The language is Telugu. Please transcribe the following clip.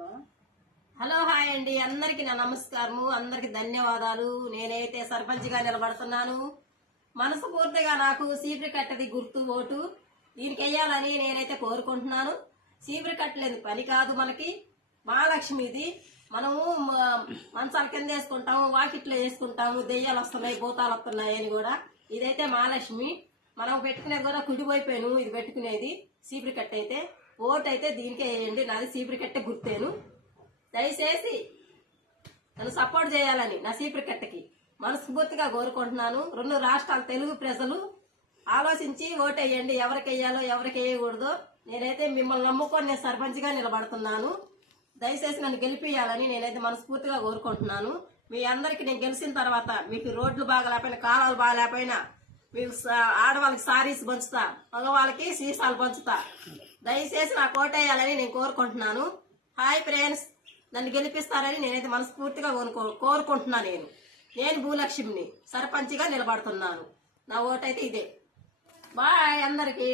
హలో హాయ్ అండి, అందరికి నా నమస్కారము, అందరికి ధన్యవాదాలు. నేనైతే సర్పంచ్గా నిలబడుతున్నాను. మనస్ఫూర్తిగా నాకు సీపరి కట్టది గుర్తు ఓటు దీనికి వెయ్యాలని నేనైతే కోరుకుంటున్నాను. సీపరి కట్టలేదు పని కాదు, మనకి మహాలక్ష్మిది. మనము మంచాల కింద వేసుకుంటాము, వాకిట్లో వేసుకుంటాము, దెయ్యాలు వస్తున్నాయి, భూతాలు వస్తున్నాయి అని కూడా. ఇదైతే మహాలక్ష్మి. మనం పెట్టుకునేది కూడా కుడిపోయిపోయాను. ఇది పెట్టుకునేది సీపరి కట్ట. అయితే ఓటు అయితే దీనికే వేయండి. నాది సీపరి కట్టే గుర్తేను. దయచేసి నన్ను సపోర్ట్ చేయాలని నా సీపరి కట్టకి మనస్ఫూర్తిగా కోరుకుంటున్నాను. 2 రాష్ట్రాల తెలుగు ప్రజలు ఆలోచించి ఓటేయండి. ఎవరికి వేయాలో ఎవరికి వేయకూడదో. నేనైతే మిమ్మల్ని నమ్ముకొని నేను సర్పంచ్గా నిలబడుతున్నాను. దయచేసి నన్ను గెలిపియాలని నేనైతే మనస్ఫూర్తిగా కోరుకుంటున్నాను. మీ అందరికి నేను గెలిచిన తర్వాత మీకు రోడ్లు బాగాలేకపోయినా, కాలాలు బాగాలేకపోయినా, మీకు ఆడవాళ్ళకి సారీస్ పంచుతా, మగవాళ్ళకి సీసాలు పంచుతా. దయచేసి నాకు ఓటేయాలని నేను కోరుకుంటున్నాను. హాయ్ ఫ్రెండ్స్, నన్ను గెలిపిస్తారని నేనైతే మనస్ఫూర్తిగా కోరుకుంటున్నాను. నేను భూలక్ష్మిని సర్పంచ్గా నిలబడుతున్నాను. నా ఓటైతే ఇదే. బాయ్ అందరికీ.